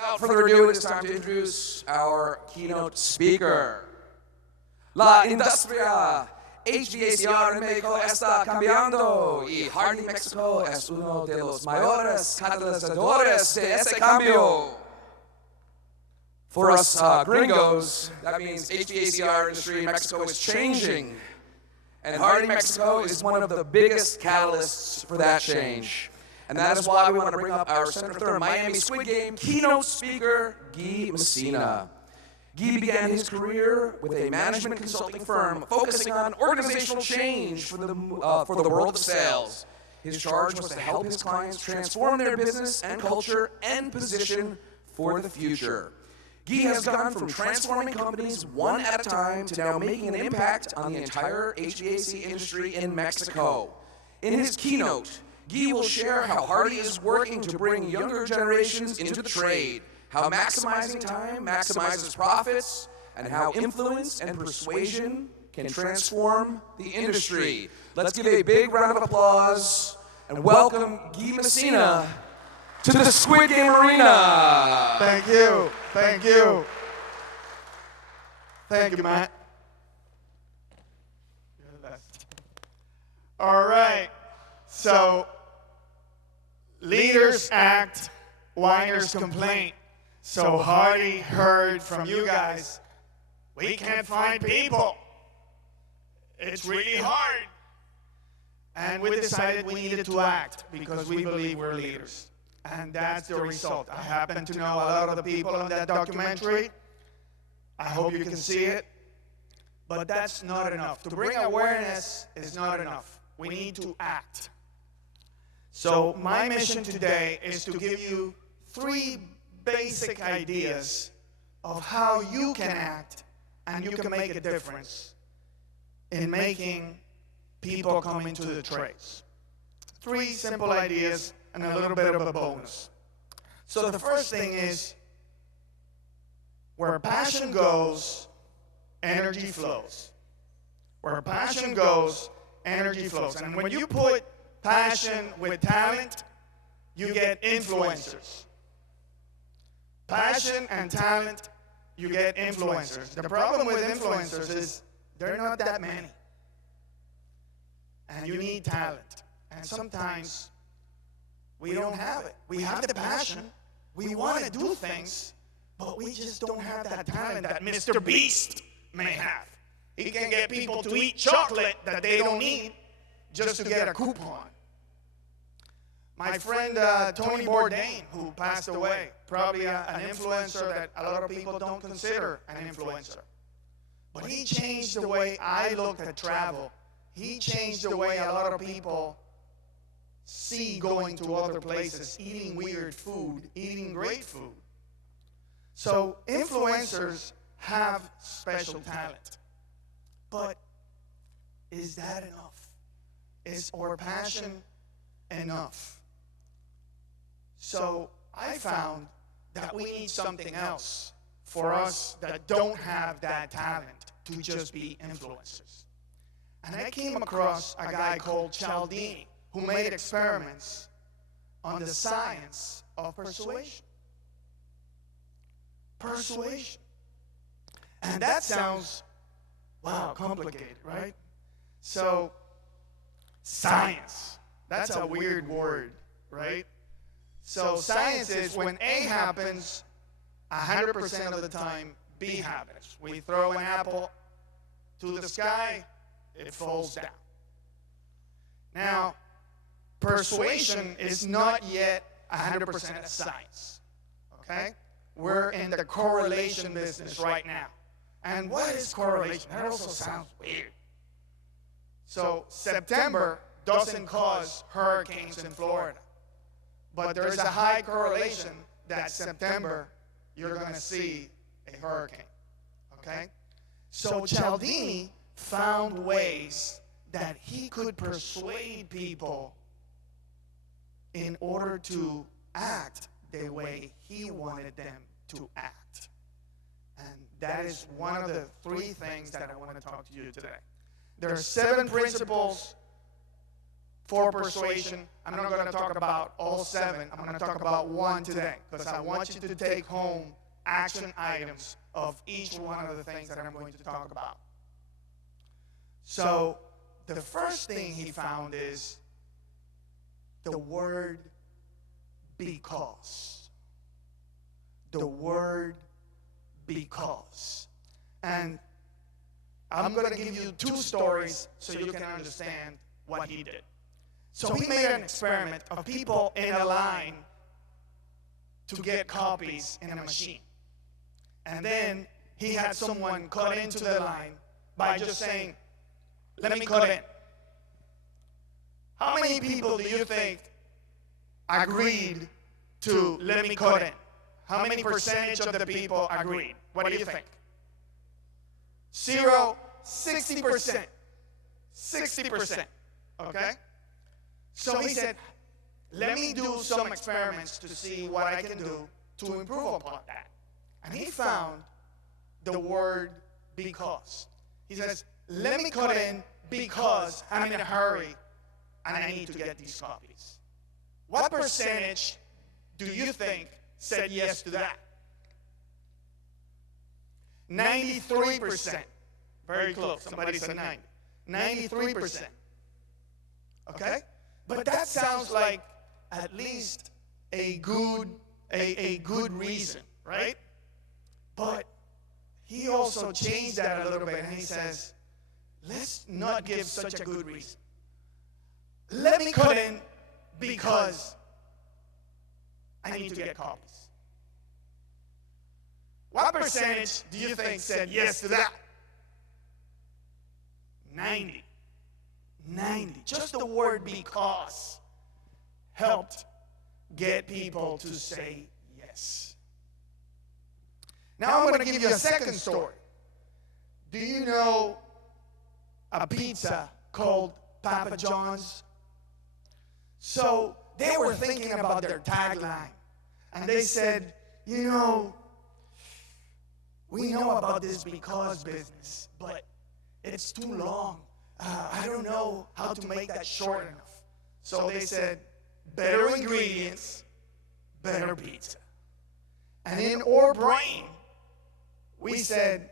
without further ado, it is time to introduce our keynote speaker. La industria HVACR en México está cambiando y Hardy Mexico es uno de los mayores catalizadores de ese cambio. For us gringos, that means HVACR industry in Mexico is changing. And Hardy Mexico is one of the biggest catalysts for that change. And that is why we want to bring up our Centrotherm Miami Squid Game keynote speaker, Guitze Messina. Guy began his career with a management consulting firm focusing on organizational change for the world of sales. His charge was to help his clients transform their business and culture and position for the future. Guy has gone from transforming companies one at a time to now making an impact on the entire HVAC industry in Mexico. In his keynote, Guy will share how Hardy is working to bring younger generations into the trade, how maximizing time maximizes profits, and how influence and persuasion can transform the industry. Let's give a big round of applause and welcome Guitze Messina to the Squid Game arena. Thank you. Thank you. Thank you, Matt. All right. So, leaders act, whiners complain. So Hardy heard from you guys, we can't find people. It's really hard. And we decided we needed to act because we believe we're leaders. And that's the result. I happen to know a lot of the people in that documentary. I hope you can see it. But that's not enough. To bring awareness is not enough. We need to act. So my mission today is to give you 3 basic ideas of how you can act and you can make a difference in making people come into the trades. 3 simple ideas and a little bit of a bonus. So the first thing is, where passion goes, energy flows. Where passion goes, energy flows. And when you put passion with talent, you get influencers. Passion and talent, you get influencers. The problem with influencers is they're not that many. And you need talent. And sometimes we don't have it. We have the passion. We want to do things, but we just don't have that talent that Mr. Beast may have. He can get people to eat chocolate that they don't need just to get a coupon. My friend Tony Bourdain, who passed away, probably an influencer that a lot of people don't consider an influencer. But he changed the way I looked at travel. He changed the way a lot of people see going to other places, eating weird food, eating great food. So influencers have special talent. But is that enough? Is our passion enough? So I found that we need something else for us that don't have that talent to just be influencers. And I came across a guy called Cialdini who made experiments on the science of persuasion. Persuasion. And that sounds, wow, complicated, right? So, science. That's a weird word, right? So science is when A happens, 100% of the time B happens. We throw an apple to the sky, it falls down. Now, persuasion is not yet 100% science, okay? We're in the correlation business right now. And what is correlation? That also sounds weird. So September doesn't cause hurricanes in Florida. But there is a high correlation that September you're going to see a hurricane, okay? So Cialdini found ways that he could persuade people in order to act the way he wanted them to act. And that is one of the 3 things that I want to talk to you today. There are 7 principles 4 persuasion. I'm not going to talk about all 7. I'm going to talk about one today because I want you to take home action items of each one of the things that I'm going to talk about. So the first thing he found is the word because. The word because. And I'm going to give you 2 stories so you can understand what he did. So he made an experiment of people in a line to get copies in a machine. And then he had someone cut into the line by just saying, let me cut in. How many people do you think agreed to let me cut in? How many percentage of the people agreed? What do you think? 0, 60%. 60%. Okay? So he said, let me do some experiments to see what I can do to improve upon that. And he found the word because. He says, let me cut in because I'm in a hurry and I need to get these copies. What percentage do you think said yes to that? 93%. Very close. Somebody said 90. 93%. Okay? But that sounds like at least a good reason, right? But he also changed that a little bit and he says, let's not give such a good reason. Let me cut in because I need to get copies. What percentage do you think said yes to that? 90. 90. Just the word because helped get people to say yes. Now I'm going to give you a second story. Do you know a pizza called Papa John's? So they were thinking about their tagline. And they said, you know, we know about this because business, but it's too long. I don't know how to make that short enough. So they said, better ingredients, better pizza. And in our brain, we said,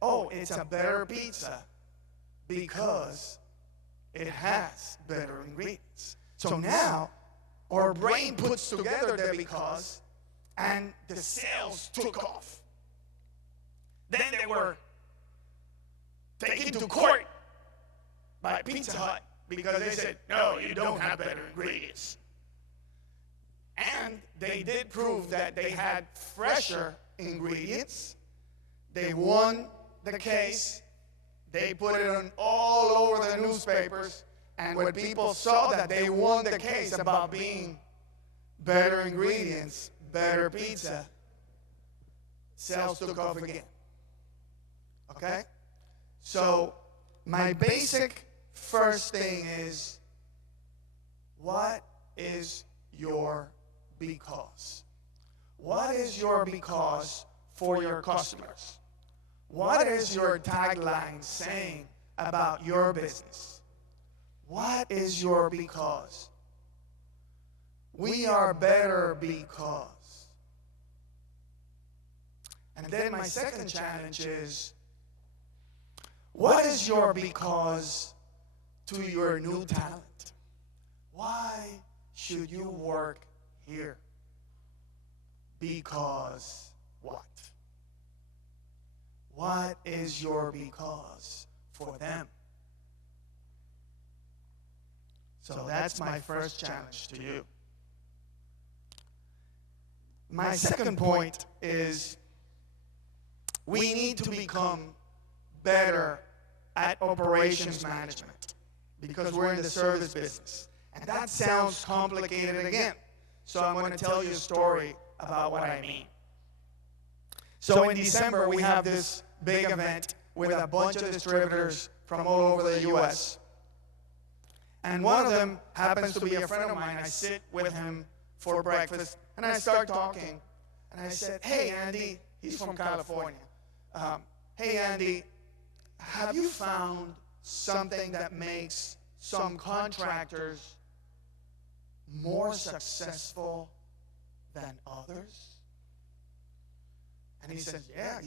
oh, it's a better pizza because it has better ingredients. So now, our brain puts together the because, and the sales took off. Then they were taken to court by Pizza Hut because they said, no, you don't have better ingredients. And they did prove that they had fresher ingredients. They won the case. They put it on all over the newspapers. And when people saw that they won the case about being better ingredients, better pizza, sales took off again. Okay? So my basic first thing is, what is your because? What is your because for your customers? What is your tagline saying about your business? What is your because? We are better because. And then my second challenge is, what is your because to your new talent? Why should you work here? Because what? What is your because for them? So that's my first challenge to you. My second point is, we need to become better at operations management because we're in the service business. And that sounds complicated again. So I'm going to tell you a story about what I mean. So in December, we have this big event with a bunch of distributors from all over the U.S. And one of them happens to be a friend of mine. I sit with him for breakfast, and I start talking. And I said, hey, Andy, he's from California. Hey, Andy, have you found something that makes some contractors more successful than others? And he says, yeah,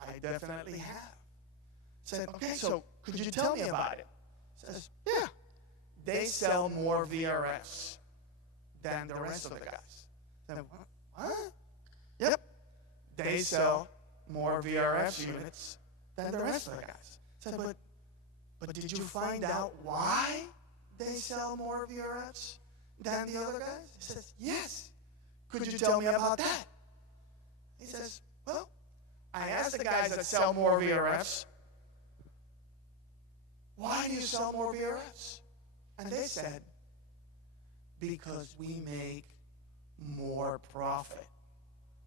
I definitely have. I said, okay, so could you tell me about it? He says, yeah, they sell more VRFs than the rest of the guys. I said, what? Yep, they sell more VRF units than the rest of the guys. I said, but did you find out why they sell more VRFs than the other guys? He says, yes. Could you tell me about that? He says, well, I asked the guys that sell more VRFs, why do you sell more VRFs? And they said, because we make more profit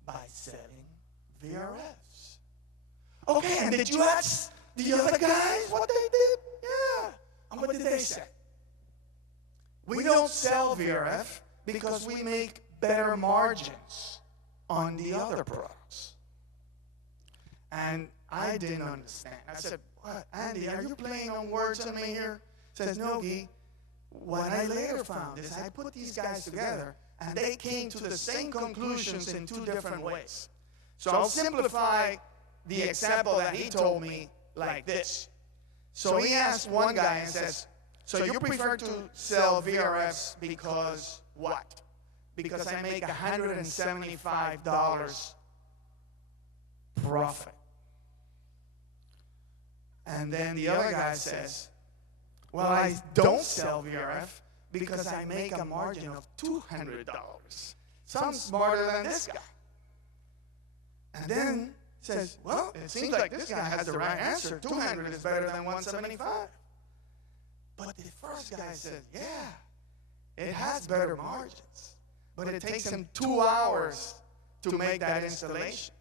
by selling VRFs. Okay, and did you ask the other guys what they did? Yeah. And what did they say? We don't sell VRF because we make better margins on the other products. And I didn't understand. I said, what, Andy, are you playing on words on me here? He says, no, Guy. What I later found is I put these guys together and they came to the same conclusions in two different ways. So I'll simplify the example that he told me like this. So he asked one guy and says, so you prefer to sell VRFs because what? Because I make $175 profit. And then the other guy says, well, I don't sell VRF because I make a margin of $200. So I'm smarter than this guy. And then says, well, it seems like this guy has the right answer. 200 is better than 175. But the first guy says, yeah, it has better margins. But it takes him 2 hours to make that installation.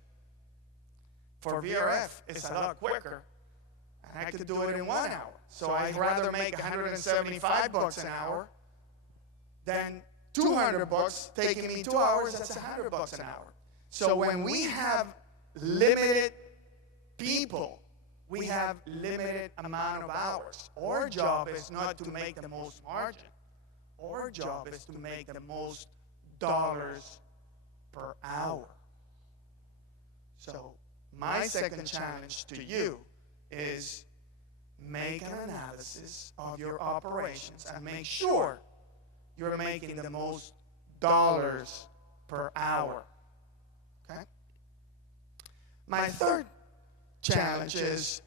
For VRF, it's a lot quicker. And I could do it in 1 hour. So I'd rather make $175 an hour than $200 taking me 2 hours. That's $100 an hour. So when we have limited people, we have limited amount of hours. Our job is not to make the most margin. Our job is to make the most dollars per hour. So my second challenge to you is make an analysis of your operations and make sure you're making the most dollars per hour. Okay? My third challenge is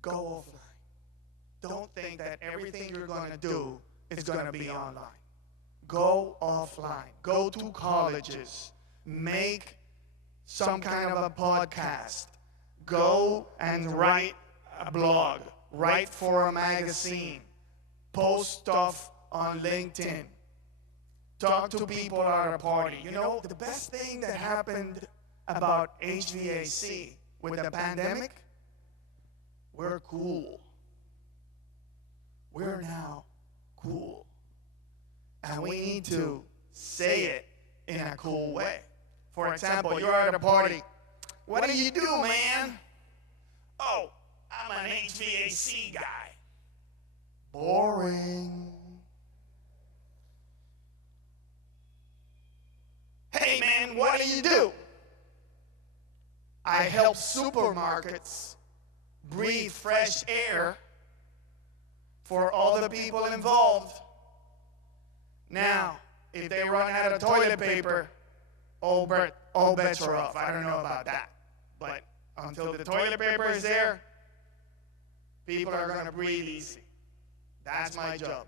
go offline. Don't think that everything you're going to do is going to be online. Go offline. Go to colleges. Make some kind of a podcast. Go and write a blog. Write for a magazine. Post stuff on LinkedIn. Talk to people at a party. You know, the best thing that happened about HVAC with the pandemic, we're cool. We're now cool. And we need to say it in a cool way. For example, you're at a party. What do you do, man? Oh, I'm an HVAC guy. Boring. Hey, man, what do you do? I help supermarkets breathe fresh air for all the people involved. Now, if they run out of toilet paper, all bets are off. I don't know about that. But until the toilet paper is there, people are going to breathe easy. That's my job.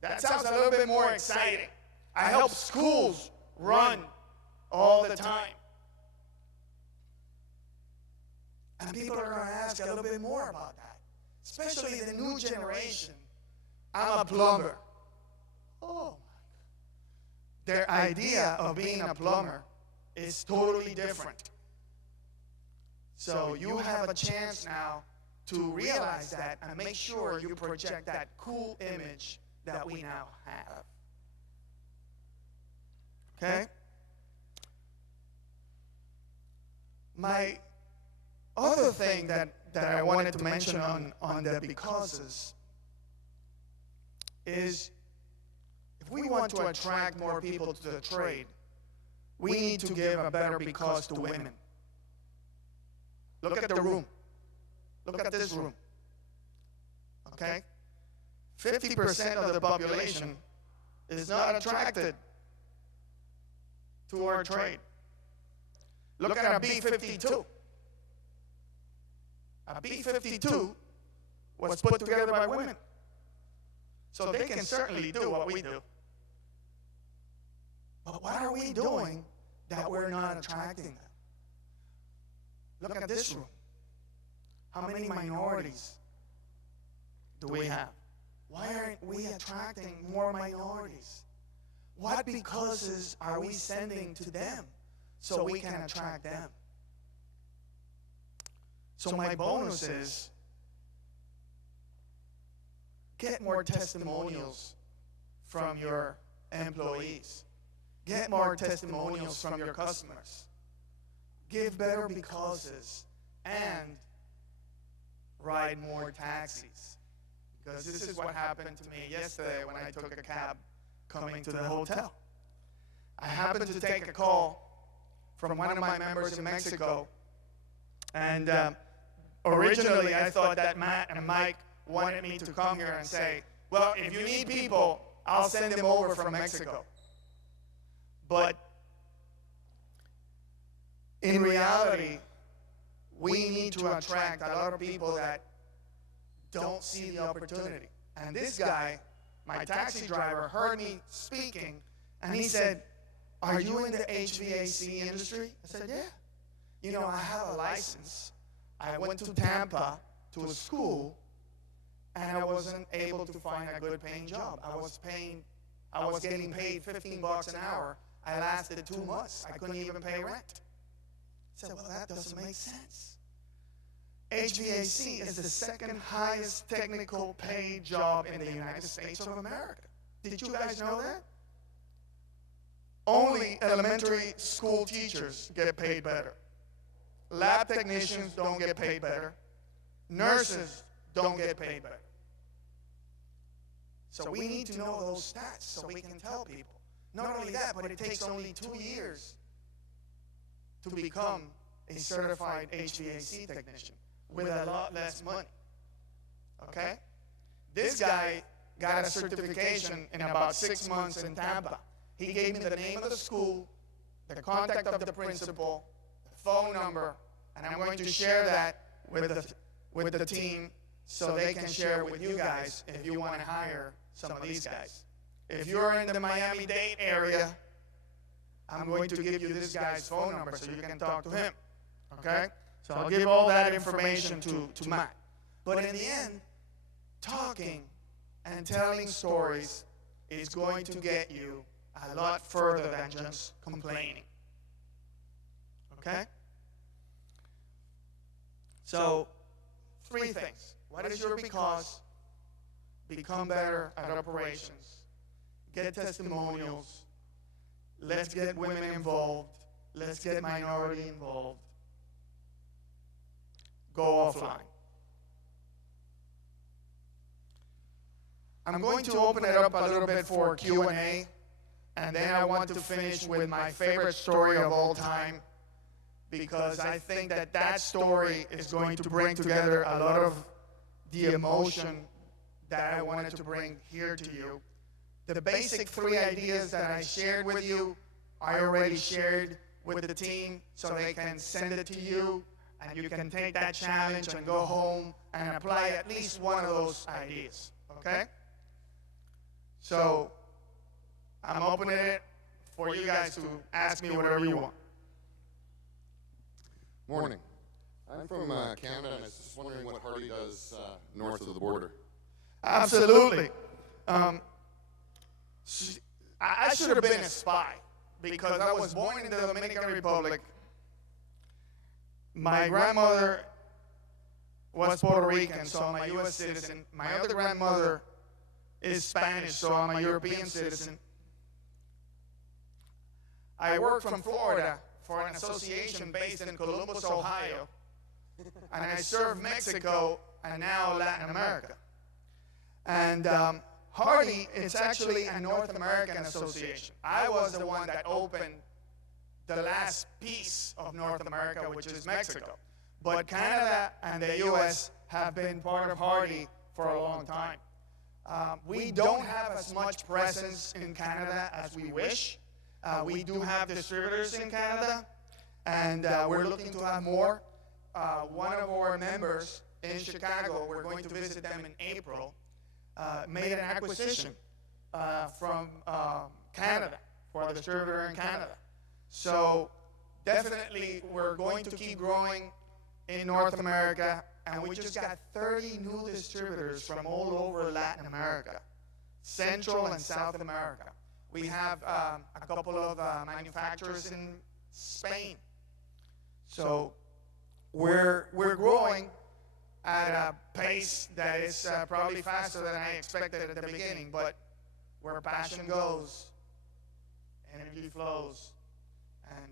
That sounds a little bit more exciting. I help schools run all the time. And people are going to ask a little bit more about that, especially the new generation. I'm a plumber. Oh, my God. Their idea of being a plumber is totally different. So you have a chance now to realize that and make sure you project that cool image that we now have. Okay? My other thing that that I wanted to mention on the becauses is if we want to attract more people to the trade, we need to give a better because to women. Look at the room. Look at this room. Okay? 50% of the population is not attracted to our trade. Look at a B-52. A B-52 was put together by women. So they can certainly do what we do. But what are we doing that we're not attracting them? Look at this room. How many minorities do we have? Why aren't we attracting more minorities? What becauses are we sending to them so we can attract them? So my bonus is get more testimonials from your employees. Get more testimonials from your customers. Give better becauses and ride more taxis. Because this is what happened to me yesterday when I took a cab coming to the hotel. I happened to take a call from one of my members in Mexico. And originally I thought that Matt and Mike wanted me to come here and say, well, if you need people, I'll send them over from Mexico. But in reality, we need to attract a lot of people that don't see the opportunity. And this guy, my taxi driver, heard me speaking, and he said, are you in the HVAC industry? I said, yeah. You know, I have a license. I went to Tampa to a school, and I wasn't able to find a good paying job. I was getting paid $15 an hour. I lasted 2 months. I couldn't even pay rent. I said, well, that doesn't make sense. HVAC is the second highest technical paid job in the United States of America. Did you guys know that? Only elementary school teachers get paid better. Lab technicians don't get paid better. Nurses don't get paid better. So we need to know those stats so we can tell people. Not only that, but it takes only 2 years to become a certified HVAC technician with a lot less money. Okay? This guy got a certification in about 6 months in Tampa. He gave me the name of the school, the contact of the principal, the phone number, and I'm going to share that with the team so they can share it with you guys if you want to hire some of these guys. If you're in the Miami-Dade area, I'm going to give you this guy's phone number so you can talk to him. Okay? So I'll give all that information to Matt. But in the end, talking and telling stories is going to get you a lot further than just complaining. Okay? So, 3 things. What is your because? Become better at operations. Get testimonials. Let's get women involved. Let's get minority involved. Go offline. I'm going to open it up a little bit for Q&A, and then I want to finish with my favorite story of all time, because I think that story is going to bring together a lot of the emotion that I wanted to bring here to you. The basic 3 ideas that I shared with you, I already shared with the team so they can send it to you, and you can take that challenge and go home and apply at least one of those ideas, okay? So I'm opening it for you guys to ask me whatever you want. Morning. I'm from Canada, and I was just wondering what Hardy does north of the border. Absolutely. I should have been a spy because I was born in the Dominican Republic. My grandmother was Puerto Rican, so I'm a U.S. citizen. My other grandmother is Spanish, so I'm a European citizen. I work from Florida for an association based in Columbus, Ohio. and I served Mexico and now Latin America. And Hardy, it's actually a North American association. I was the one that opened the last piece of North America, which is Mexico. But Canada and the US have been part of Hardy for a long time. We don't have as much presence in Canada as we wish. We do have distributors in Canada, and we're looking to have more. One of our members in Chicago, we're going to visit them in April, made an acquisition from Canada, for a distributor in Canada. So definitely we're going to keep growing in North America, and we just got 30 new distributors from all over Latin America, Central and South America. We have a couple of manufacturers in Spain. So we're growing at a pace that is probably faster than I expected at the beginning, but where passion goes, energy flows, and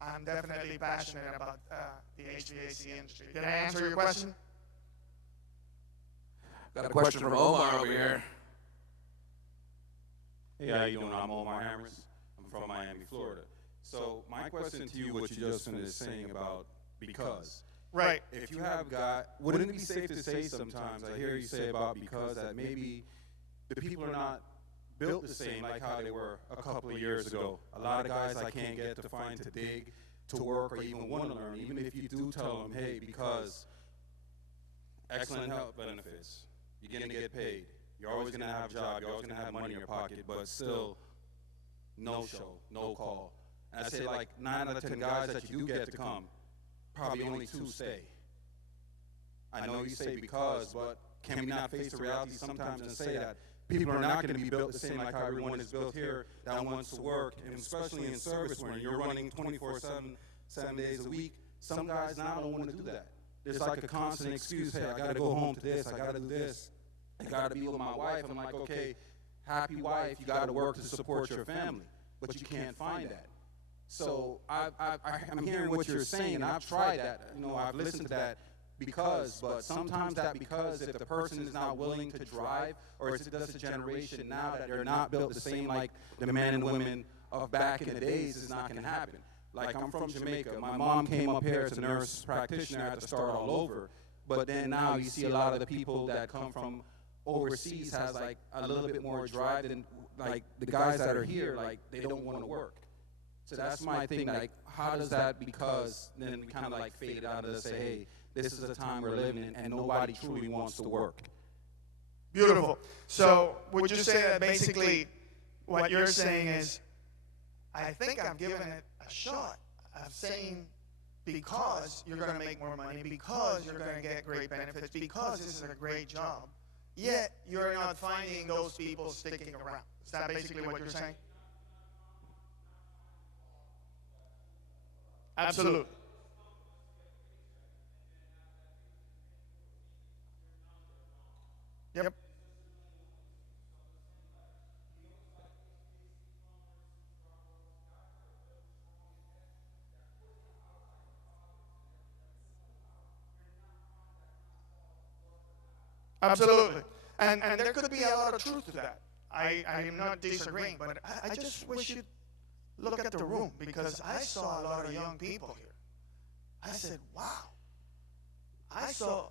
I'm definitely passionate about the HVAC industry. Did I answer your question? Got a question from Omar over here. Hey, how you doing? I'm Omar Hammers. I'm from Miami, Florida. So my question to you, what you just finished saying about because. Right. If you have got, wouldn't it be safe to say sometimes, I hear you say about because that maybe the people are not built the same like how they were a couple of years ago. A lot of guys I can't get to find to dig, to work, or even want to learn. Even if you do tell them, hey, because excellent health benefits, you're going to get paid. You're always going to have a job. You're always going to have money in your pocket, but still no show, no call. And I say like 9 out of 10 guys that you do get to come, probably only 2 stay. I know you say because, but can we not face the reality sometimes and say that people are not going to be built the same like how everyone is built here that wants to work, and especially in service when you're running 24/7, 7 days a week. Some guys now don't want to do that. There's like a constant excuse, hey, I got to go home to this, I got to do this, I got to be with my wife. I'm like, okay, happy wife, you got to work to support your family, but you can't find that. So I'm hearing what you're saying, and I've tried that. You know, I've listened to that because, but sometimes that because if the person is not willing to drive, or is it just a generation now that they're not built the same like the men and women of back in the days, is not going to happen. Like I'm from Jamaica. My mom came up here as a nurse practitioner, had to start all over. But then now you see a lot of the people that come from overseas has like a little bit more drive than like the guys that are here, like they don't want to work. So that's my thing, like how does that, because then we kind of like fade out of the say, hey, this is a time we're living in and nobody truly wants to work. Beautiful. So would you say that basically what you're saying is, I think I've given it a shot of saying because you're going to make more money, because you're going to get great benefits, because this is a great job, yet you're not finding those people sticking around. Is that basically what you're saying? Absolutely. Yep. Absolutely. And there could be a lot of truth to that. I am not disagreeing, but I just wish you'd look at the room, because I saw a lot of young people here. I said, wow. I saw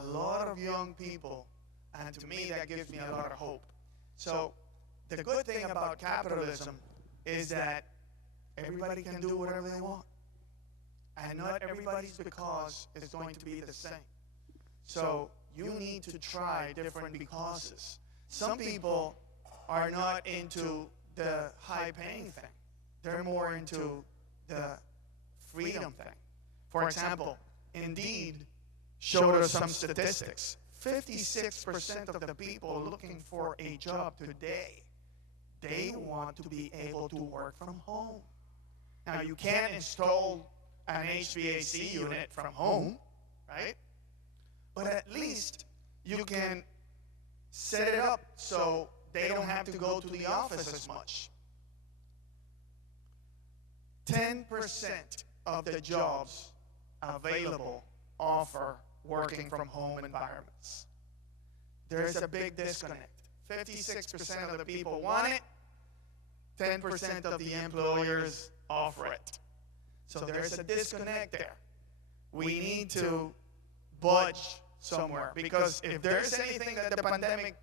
a lot of young people, and to me that gives me a lot of hope. So the good thing about capitalism is that everybody can do whatever they want. And not everybody's because is going to be the same. So you need to try different becauses. Some people are not into the high-paying thing. They're more into the freedom thing. For example, Indeed showed us some statistics. 56% of the people looking for a job today, they want to be able to work from home. Now, you can't install an HVAC unit from home, right? But at least you can set it up so they don't have to go to the office as much. 10% of the jobs available offer working from home environments. There's a big disconnect. 56% of the people want it, 10% of the employers offer it. So there's a disconnect there. We need to budge somewhere, because if there's anything that the pandemic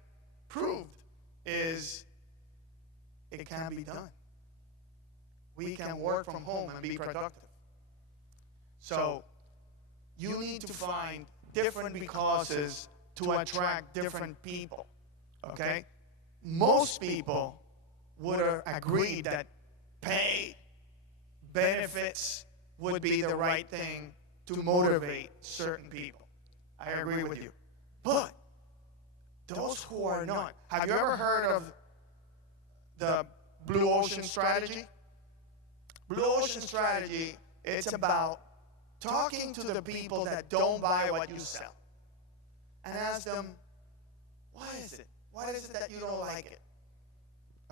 proved is it can be done. We can work from home and be productive. So you need to find different causes to attract different people, okay? Most people would agree that pay, benefits would be the right thing to motivate certain people. I agree with you. But those who are not, have you ever heard of the Blue Ocean strategy? Blue Ocean strategy, it's about talking to the people that don't buy what you sell and ask them, why is it? Why is it that you don't like it?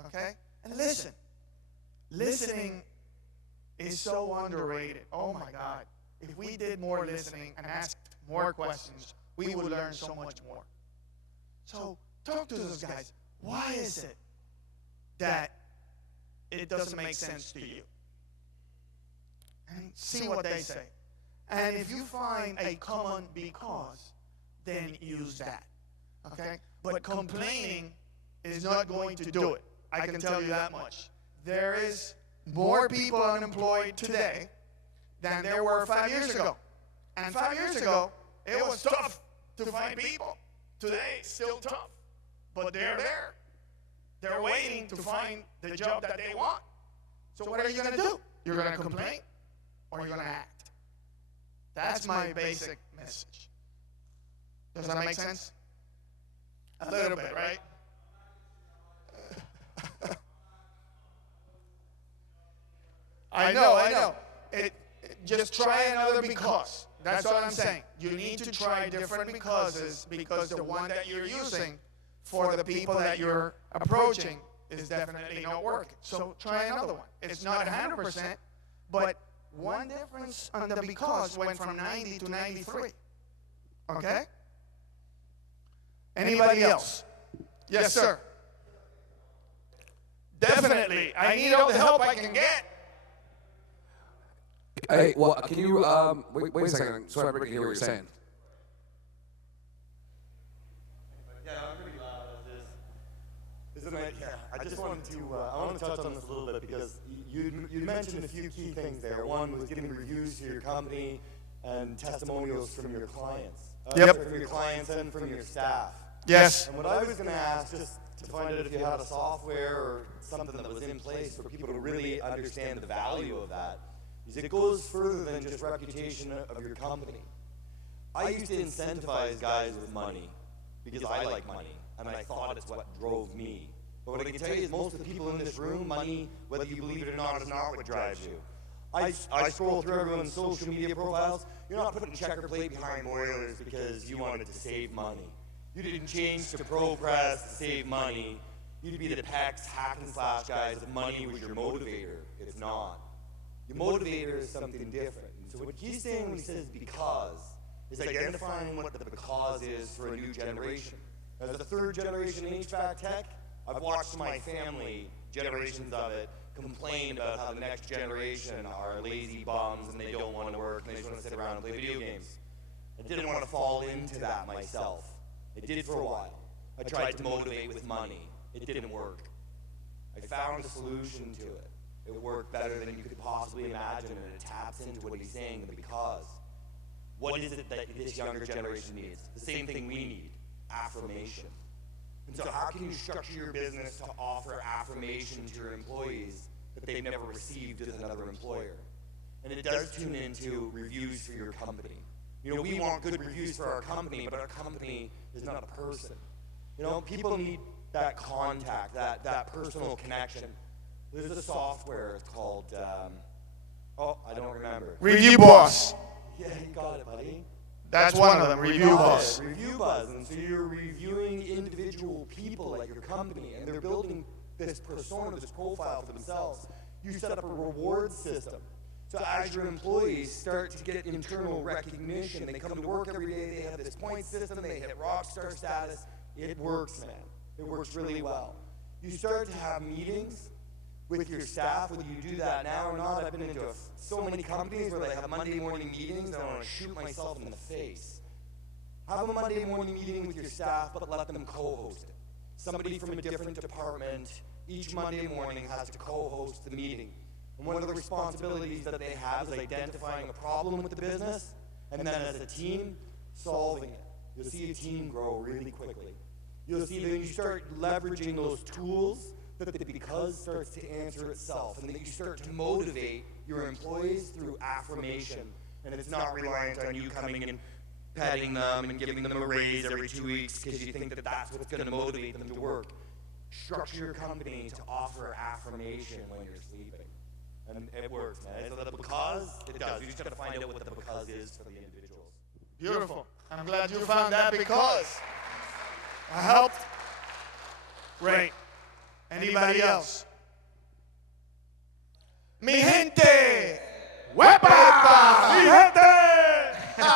Okay? And listen. Listening is so underrated. Oh my God. If we did more listening and asked more questions, we would learn so much more. So talk to those guys. Why is it that it doesn't make sense to you? And see what they say. And if you find a common because, then use that. Okay? But complaining is not going to do it. I can tell you that much. There is more people unemployed today than there were 5 years ago. And 5 years ago, it was tough to find people. Today, it's still tough. But they're there. They're waiting to find the job that they want. So what are you going to do? You're going to complain or you're going to act? That's my basic message. Does that make sense? A little bit, right? I know. Just try another because. That's all I'm saying. You need to try different becauses, because the one that you're using for the people that you're approaching is definitely not working. So try another one. It's not 100%, but one difference on the because went from 90 to 93. Okay? Anybody else? Yes, sir. Definitely. I need all the help I can get. Hey, well, can you, wait a second, so everybody can hear what you're saying. Yeah, I'm pretty loud as this. Isn't it? Yeah, I just wanted to, I want to touch on this a little bit, because you mentioned a few key things there. One was getting reviews for your company and testimonials from your clients. From your clients and from your staff. Yes. And what I was going to ask, just to find out if you had a software or something that was in place for people to really understand the value of that, is it goes further than just reputation of your company. I used to incentivize guys with money because I like money, and I thought it's what drove me. But what I can tell you is most of the people in this room, money, whether you believe it or not, is not what drives you. I scroll through everyone's social media profiles. You're not putting checker plate behind boilers because you wanted to save money. You didn't change to ProPress to save money. You'd be the PEX hack and slash guys if money was your motivator. It's not. Your motivator is something different. And so what he's saying when he says because is identifying what the because is for a new generation. As a third generation HVAC tech, I've watched my family, generations of it, complain about how the next generation are lazy bums and they don't want to work and they just want to sit around and play video games. I didn't want to fall into that myself. I did for a while. I tried to motivate with money. It didn't work. I found a solution to it. It worked better than you could possibly imagine, and it taps into what he's saying, the because. What is it that this younger generation needs? The same thing we need, affirmation. And so how can you structure your business to offer affirmation to your employees that they've never received as another employer? And it does tune into reviews for your company. You know, we want good reviews for our company, but our company is not a person. You know, people need that contact, that personal connection. There's a software called, I don't remember. Review Boss. Yeah, you got it, buddy. That's one of them, Review Boss. Review Buzz. And so you're reviewing individual people at your company, and they're building this persona, this profile for themselves. You set up a reward system. So as your employees start to get internal recognition, they come to work every day, they have this point system, they hit rock star status, it works, man. It works really well. You start to have meetings with your staff, whether you do that now or not. I've been into so many companies where they have Monday morning meetings, and I want to shoot myself in the face. Have a Monday morning meeting with your staff, but let them co-host it. Somebody from a different department each Monday morning has to co-host the meeting. And one of the responsibilities that they have is identifying a problem with the business, and then as a team, solving it. You'll see a team grow really quickly. You'll see that you start leveraging those tools, that the because starts to answer itself, and that you start to motivate your employees through affirmation. And it's not reliant on you coming and petting them and giving them a raise every 2 weeks because you think that that's what's going to motivate them to work. Structure your company to offer affirmation when you're sleeping. And it works, man. So the because, it does. You just got to find out what the because is for the individuals. Beautiful. I'm glad you found that because I helped. Great. Anybody else? Mi gente! Wepa! Mi gente!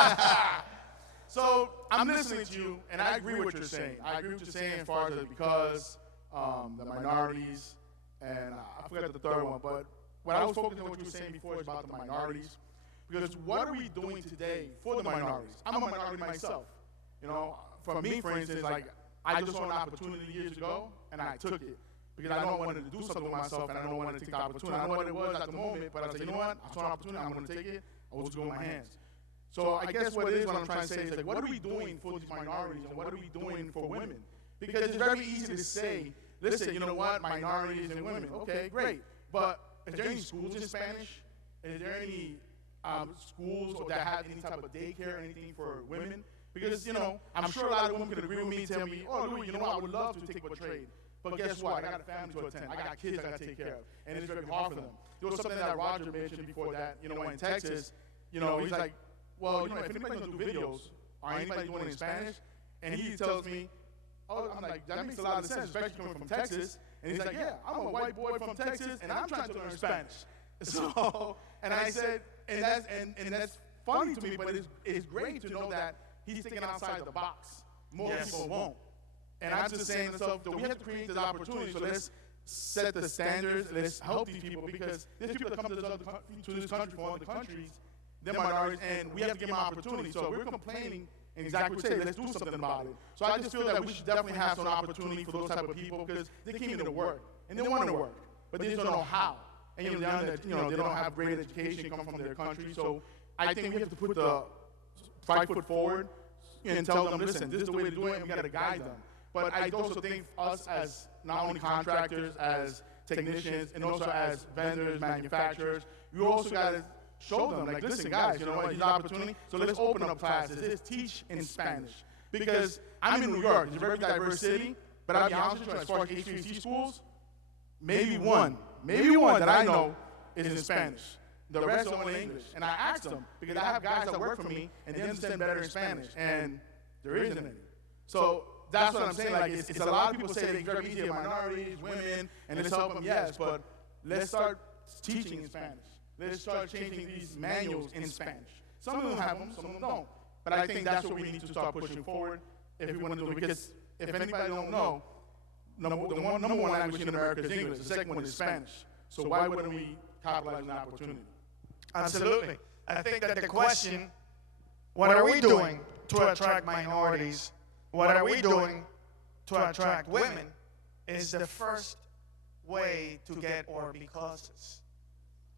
So I'm listening to you, and I agree with what you're saying. I agree with what you're saying as far as the because, the minorities, and I forgot the third one, but what I was focusing on what you were saying before is about the minorities. Because what are we doing today for the minorities? I'm a minority myself. You know, for me, for instance, like, I just saw an opportunity years ago, and I took it. Because I know I wanted to do something with myself, and I know I wanted to take the opportunity. I don't know what it was at the moment, but I said, you know what? I saw an opportunity, I'm going to take it. I was going with my hands. So I guess what it is, what I'm trying to say is, like, what are we doing for these minorities, and what are we doing for women? Because it's very easy to say, listen, you know what, minorities and women, okay, great. But is there any schools in Spanish? Is there any schools that have any type of daycare or anything for women? Because, you know, I'm sure a lot of women could agree with me and tell me, oh, Louis, you know what, I would love to take a trade. But guess what? I got a family to attend. I got kids I got to take care of. And it's very hard for them. There was something that Roger mentioned before that, you know, in Texas, you know, he's like, well, you know, if anybody's going to do videos, or anybody doing it in Spanish, and he tells me, oh, I'm like, that makes a lot of sense, especially coming from Texas. And he's like, yeah, I'm a white boy from Texas, and I'm trying to learn Spanish. So, and I said, and that's funny to me, but it's great to know that he's thinking outside the box. Most people won't. And I'm just saying to myself, we have to create this opportunity, so let's set the standards, let's help these people, because there's people that come to this country from other countries, they're minorities, and we have to give them opportunity. So we're complaining, and exactly what you say, let's do something about it. So I just feel that we should definitely have some opportunity for those type of people, because they came here to work, and they want to work, but they just don't know how. And you know, they don't have great education, come from their country. So I think we have to put the 5 foot forward and tell them, listen, this is the way to do it, and we got to guide them. But I also think us as not only contractors, as technicians, and also as vendors, manufacturers, you also got to show them, like, listen, guys, you know what, here's an opportunity, so let's open up classes, let's teach in Spanish. Because I'm in New York, it's a very diverse city, but I'll be honest with you, as far as HVAC schools, maybe one that I know is in Spanish. The rest are only English. And I asked them, because I have guys that work for me, and they understand better in Spanish, and there isn't any. So that's what I'm saying. Like, it's a lot of people say it's very easy, minorities, women, and let's help them, yes, but let's start teaching in Spanish. Let's start changing these manuals in Spanish. Some of them have them, some of them don't. But I think that's what we need to start pushing forward if we want to do it. Because if anybody don't know, number one language in America is English. The second one is Spanish. So why wouldn't we capitalize on the opportunity? Absolutely. I think that the question, what are we doing to attract minorities? What are we doing to attract women? Is the first way to get our becauses.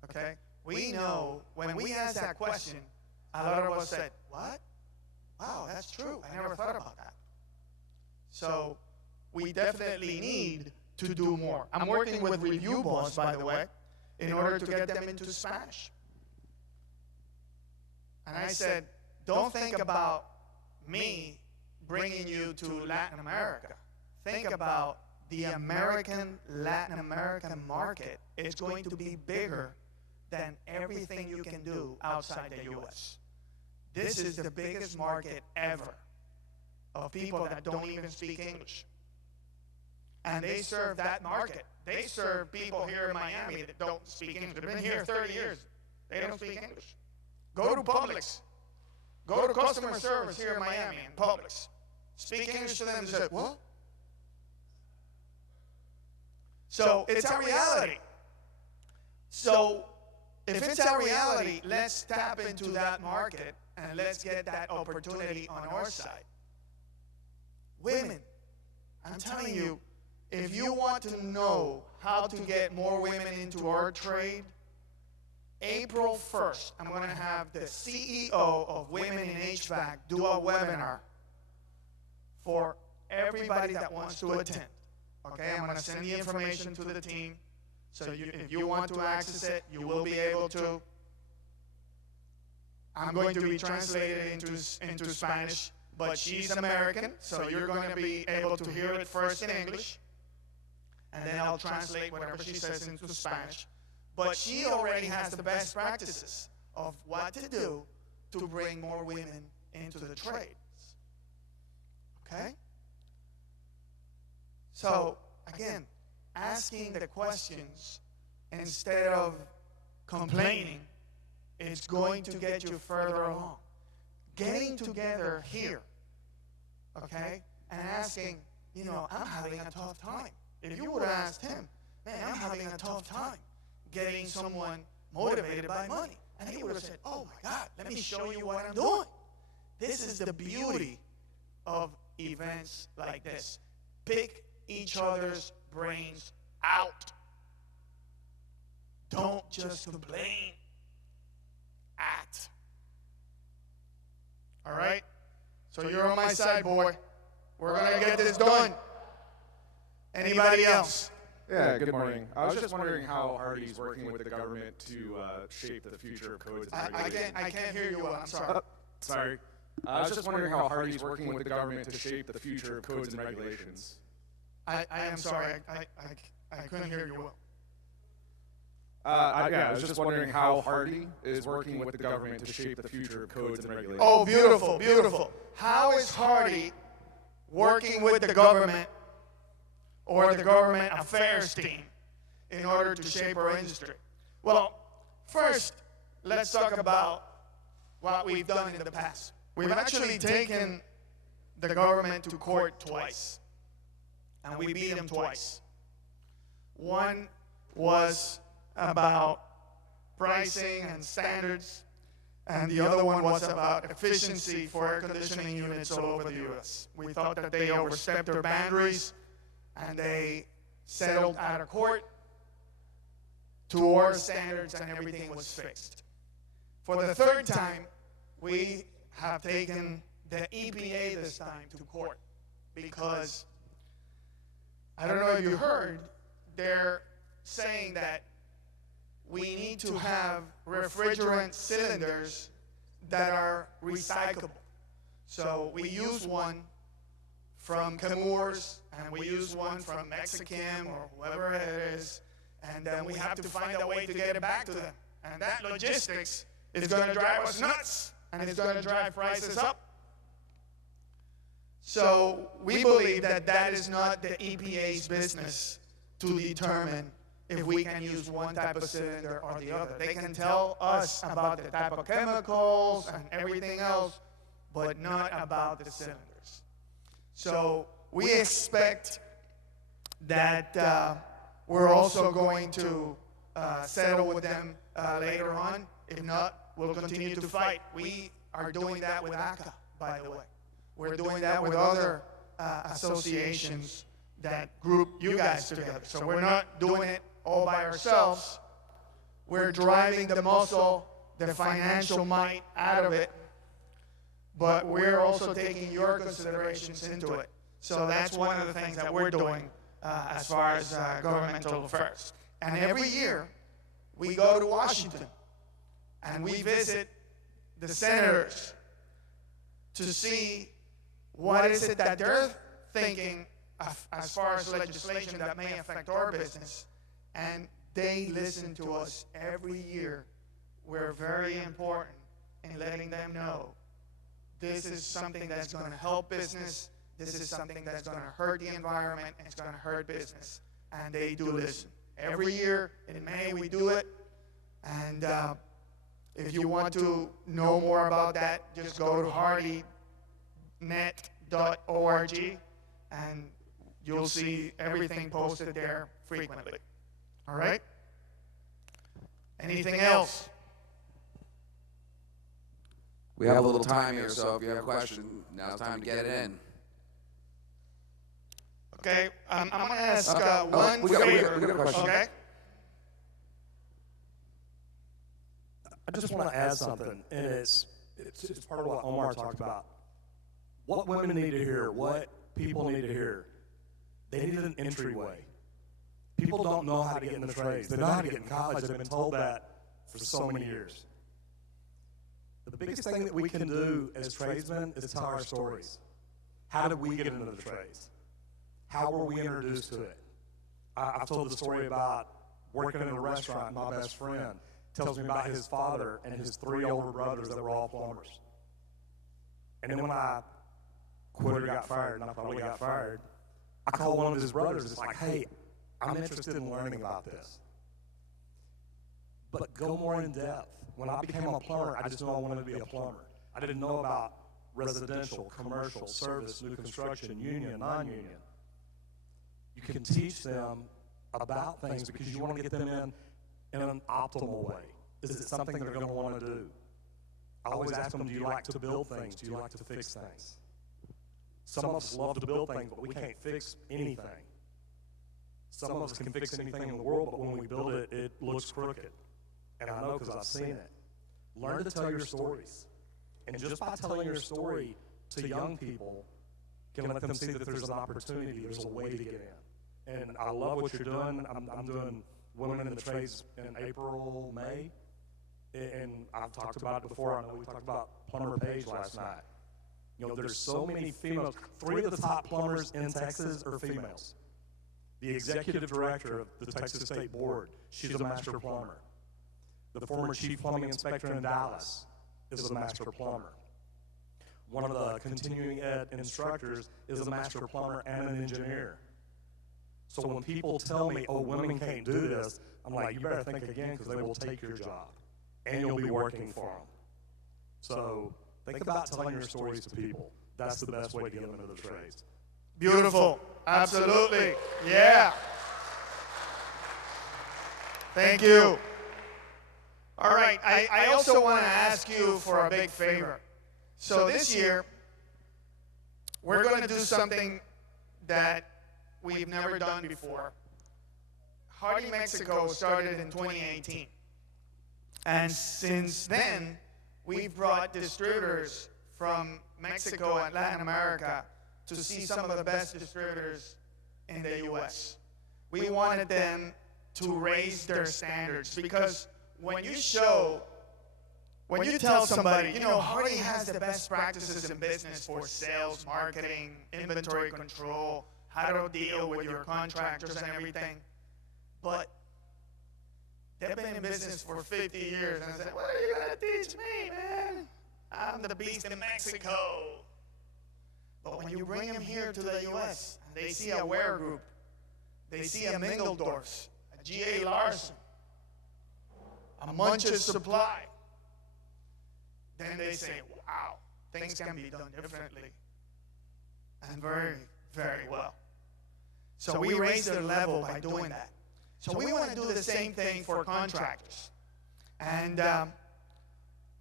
Okay? We know when we ask that question, a lot of us said, what? Wow, that's true. I never thought about that. So we definitely need to do more. I'm working with Review Boss, by the way, in order to get them into Spanish. And I said, don't think about me bringing you to Latin America. Think about the Latin American market. It's going to be bigger than everything you can do outside the U.S. This is the biggest market ever of people that don't even speak English. And they serve that market. They serve people here in Miami that don't speak English. They've been here 30 years. They don't speak English. Go to Publix. Go to customer service here in Miami and Publix. Speak English to them and say, what? So it's a reality. So if it's a reality, let's tap into that market and let's get that opportunity on our side. Women, I'm telling you, if you want to know how to get more women into our trade, April 1st, I'm going to have the CEO of Women in HVAC do a webinar for everybody that wants to attend. Okay, I'm going to send the information to the team. So if you want to access it, you will be able to. I'm going to be translated into Spanish, but she's American, so you're going to be able to hear it first in English, and then I'll translate whatever she says into Spanish. But she already has the best practices of what to do to bring more women into the trades. Okay? So, again, asking the questions instead of complaining is going to get you further along. Getting together here, okay, and asking, you know, I'm having a tough time. If you would have asked him, man, I'm having a tough time getting someone motivated by money. And he would have said, oh my God, let me show you what I'm doing. This is the beauty of events like this. Pick each other's brains out. Don't just complain. Act. All right? So you're on my side, boy. We're going to get this done. Anybody else? Yeah, good morning. I was just wondering how Hardy's working with the government to shape the future of codes and regulations. I can't hear you well. I'm sorry. Sorry. I was just wondering how Hardy's working with the government to shape the future of codes and regulations. I am sorry. I couldn't hear you well. I was just wondering how Hardy is working with the government to shape the future of codes and regulations. Oh, beautiful, beautiful. How is Hardy working with the government or the government affairs team in order to shape our industry? Well, first, let's talk about what we've done in the past. We've actually taken the government to court twice, and we beat them twice. One was about pricing and standards, and the other one was about efficiency for air conditioning units all over the U.S. We thought that they overstepped their boundaries, and they settled out of court to our standards, and everything was fixed. For the third time, we have taken the EPA this time to court because, I don't know if you heard, they're saying that we need to have refrigerant cylinders that are recyclable. So we use one from Chemours, and we use one from Mexichem or whoever it is, and then we have to find a way to get it back to them. And that logistics is going to drive us nuts, and it's going to drive prices up. So we believe that that is not the EPA's business to determine if we can use one type of cylinder or the other. They can tell us about the type of chemicals and everything else, but not about the cylinders. So we expect that we're also going to settle with them later on. If not, we'll continue to fight. We are doing that with ACA, by the way. We're doing that with other associations that group you guys together. So we're not doing it all by ourselves. We're driving the muscle, the financial might out of it, but we're also taking your considerations into it. So that's one of the things that we're doing as far as governmental affairs. And every year, we go to Washington, and we visit the senators to see what is it that they're thinking as far as legislation that may affect our business. And they listen to us every year. We're very important in letting them know this is something that's going to help business. This is something that's going to hurt the environment. It's going to hurt business. And they do listen. Every year in May we do it. And If you want to know more about that, just go to hardynet.org and you'll see everything posted there frequently. All right? Anything else? We have a little time here, so if you have a question, now's time to get it in. Okay, I'm going to ask one we got favor. a question. Okay? I just want to add something, and it's part of what Omar talked about. What women need to hear, what people need to hear. They need an entryway. People don't know how to get in the trades. They know how to get in college. They've been told that for so many years. The biggest thing that we can do as tradesmen is tell our stories. How did we get into the trades? How were we introduced to it? I've told the story about working in a restaurant. My best friend tells me about his father and his 3 older brothers that were all plumbers. And then when I quit or got fired, and I probably got fired, I called one of his brothers. It's like, hey, I'm interested in learning about this. But go more in depth. When I became a plumber, I just knew I wanted to be a plumber. I didn't know about residential, commercial, service, new construction, union, non-union. You can teach them about things because you want to get them in an optimal way. Is it something they're going to want to do? I always ask them, do you like to build things? Do you like to fix things? Some of us love to build things, but we can't fix anything. Some of us can fix anything in the world, but when we build it, it looks crooked. And I know because I've seen it. Learn to tell your stories. And just by telling your story to young people, can let them see that there's an opportunity, there's a way to get in. And I love what you're doing. I'm doing Women in the Trades in April, May. And I've talked about it before. I know we talked about Plumber Page last night. You know, there's so many females. 3 of the top plumbers in Texas are females. The executive director of the Texas State Board, she's a master plumber. The former chief plumbing inspector in Dallas is a master plumber. One of the continuing ed instructors is a master plumber and an engineer. So when people tell me, oh, women can't do this, I'm like, you better think again because they will take your job and you'll be working for them. So think about telling your stories to people. That's the best way to get them into the trades. Beautiful. Absolutely. Yeah. Thank you. All right. I also want to ask you for a big favor. So this year, we're going to do something that we've never done before. Hardy Mexico started in 2018. And since then, we've brought distributors from Mexico and Latin America to see some of the best distributors in the U.S. We wanted them to raise their standards because when you tell somebody, you know, Hardy has the best practices in business for sales, marketing, inventory control, how to deal with your contractors and everything, but they've been in business for 50 years, and I said, what are you going to teach me, man? I'm the beast in Mexico. But when you bring them here to the U.S., and they see a Ware Group, they see a Mingledorf's, a G.A. Larson, a Munch's Supply, then they say, wow, things can be done differently and very, very well. So we raise their level by doing that. So we want to do the same thing for contractors. And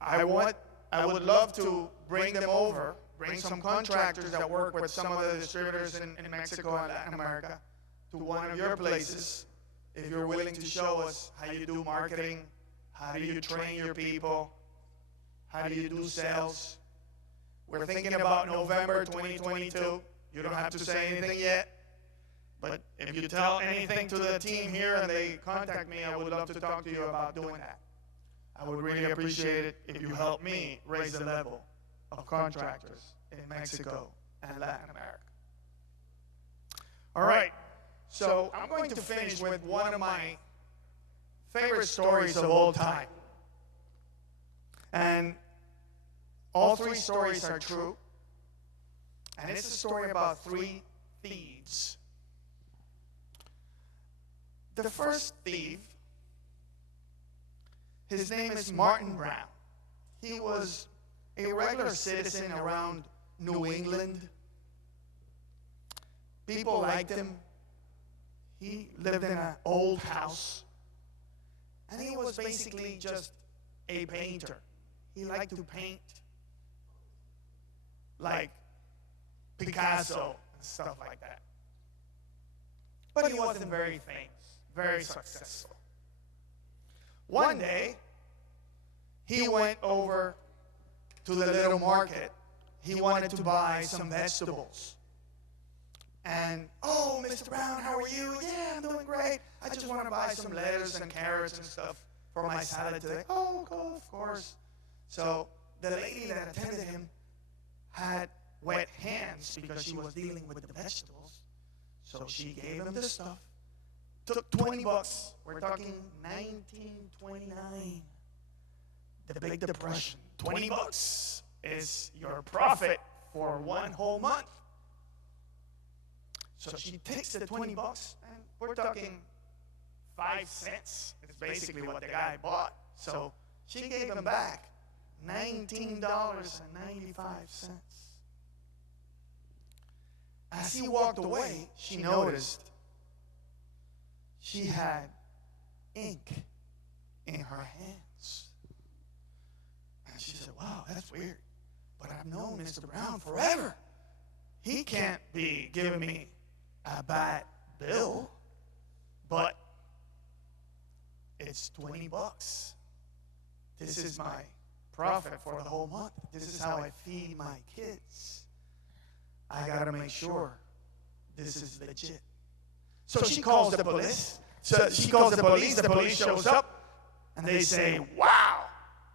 I would love to bring them over, bring some contractors that work with some of the distributors in Mexico and Latin America to one of your places, if you're willing to show us how you do marketing, how do you train your people, how do you do sales. We're thinking about November 2022. You don't have to say anything yet. But if you tell anything to the team here and they contact me, I would love to talk to you about doing that. I would really appreciate it if you help me raise the level of contractors in Mexico and Latin America. All right, so I'm going to finish with one of my favorite stories of all time. And all 3 stories are true. And it's a story about 3 thieves. The first thief His name is Martin Brown. He was a regular citizen around New England. People liked him. He lived in an old house. And he was basically just a painter. He liked to paint like Picasso and stuff like that. But he wasn't very famous, very successful. One day, he went over to the little market. He wanted to buy some vegetables. And, oh, Mr. Brown, how are you? Yeah, I'm doing great. I just want to buy some lettuce and carrots and stuff for my salad today. Oh, of course. So the lady that attended him had wet hands because she was dealing with the vegetables. So she gave him the stuff. Took $20. We're talking 1929. The Big Depression. $20 is your profit for one whole month. So she takes the $20, and we're talking 5 cents. It's basically what the guy bought. So she gave him back $19.95. As he walked away, she noticed she had ink in her hands. And she said, wow, that's weird. But I've known Mr. Brown forever. He can't be giving me a bad bill, but it's $20. This is my profit for the whole month. This is how I feed my kids. I gotta make sure this is legit. So she calls the police. The police shows up, and they say, wow,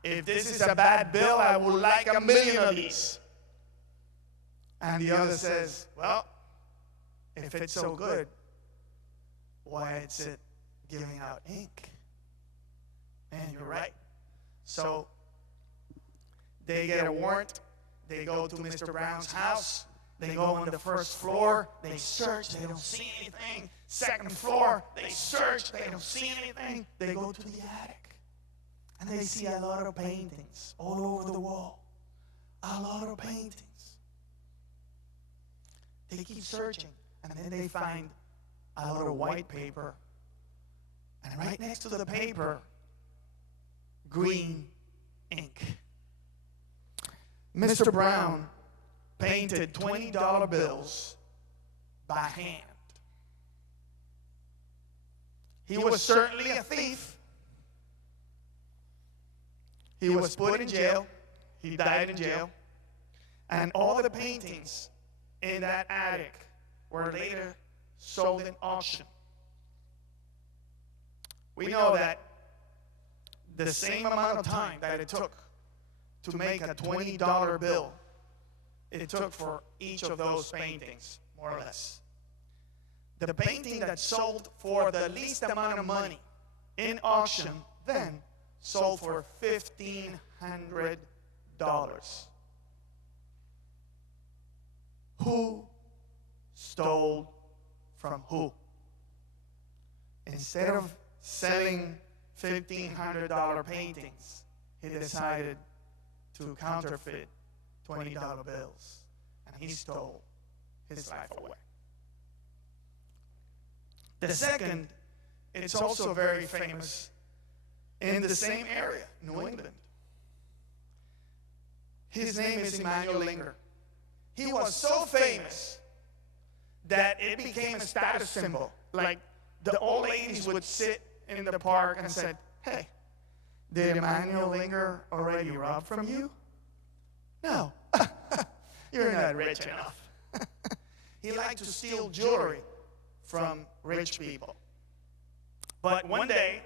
if this is a bad bill, I would like 1 million of these. And the other says, well, if it's so good, why is it giving out ink? Man, you're right. So they get a warrant. They go to Mr. Brown's house. They go on the first floor. They search. They don't see anything. Second floor. They search. They don't see anything. They go to the attic. And they see a lot of paintings all over the wall. A lot of paintings. They keep searching. And then they find a lot of white paper. And right next to the paper, green ink. Mr. Brown painted $20 bills by hand. He was certainly a thief. He was put in jail. He died in jail. And all the paintings in that attic were later sold in auction. We know that the same amount of time that it took to make a $20 bill, it took for each of those paintings, more or less. The painting that sold for the least amount of money in auction then sold for $1,500. Who stole from who? Instead of selling $1,500 paintings, he decided to counterfeit $20 bills, and he stole his life away. The second, it's also very famous in the same area, New England. His name is Emanuel Linger. He was so famous that it became a status symbol. Like the old ladies would sit in the park and said, hey, did Emanuel Linger already rob from you? No. You're not rich enough. He liked to steal jewelry from rich people. But one day,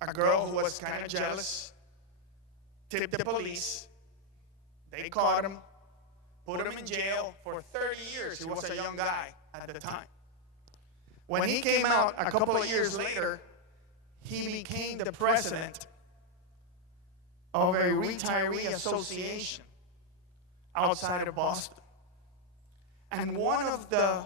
a girl who was kind of jealous tipped the police. They caught him, put him in jail for 30 years. He was a young guy at the time. When he came out a couple of years later, he became the president of a retiree association outside of Boston. And one of the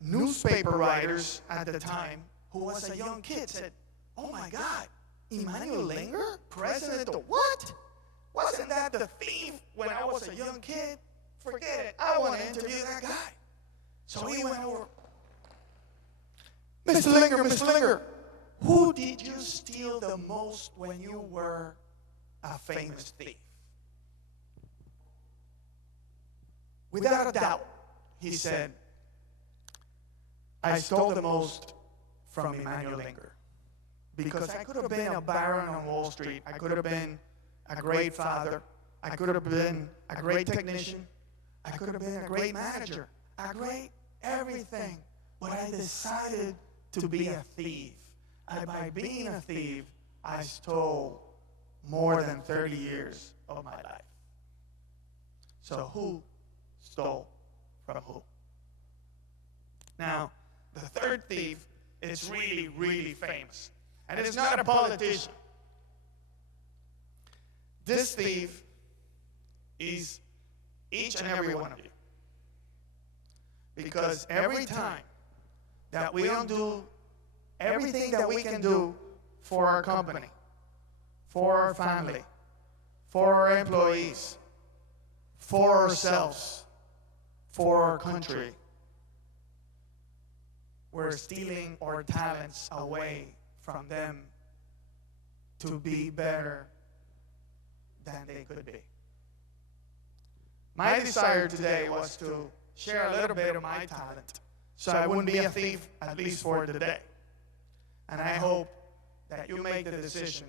newspaper writers at the time, who was a young kid, said, oh my God, Emmanuel Linger, president of what? Wasn't that the thief when I was a young kid? Forget it. I want to interview that guy. So he went over. Mr. Linger, who did you steal the most when you were a famous thief? Without a doubt, he said, I stole the most from Emmanuel Linger. Because I could have been a baron on Wall Street. I could have been a great father. I could have been a great technician. I could have been a great manager. A great everything. But I decided to be a thief. And by being a thief, I stole more than 30 years of my life. So who stole from who? Now, the third thief is really, really famous. And it's not a politician. This thief is each and every one of you. Because every time that we don't do everything that we can do for our company, for our family, for our employees, for ourselves, for our country, we're stealing our talents away from them to be better than they could be. My desire today was to share a little bit of my talent so I wouldn't be a thief, at least for today. And I hope that you make the decision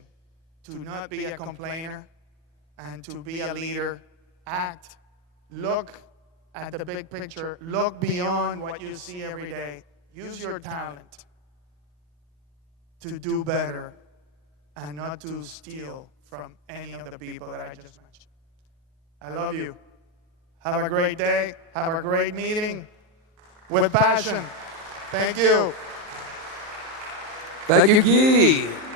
to not be a complainer and to be a leader. Act, look at the big picture, look beyond what you see every day. Use your talent to do better and not to steal from any of the people that I just mentioned. I love you. Have a great day. Have a great meeting with passion. Thank you. Thank you, Guy.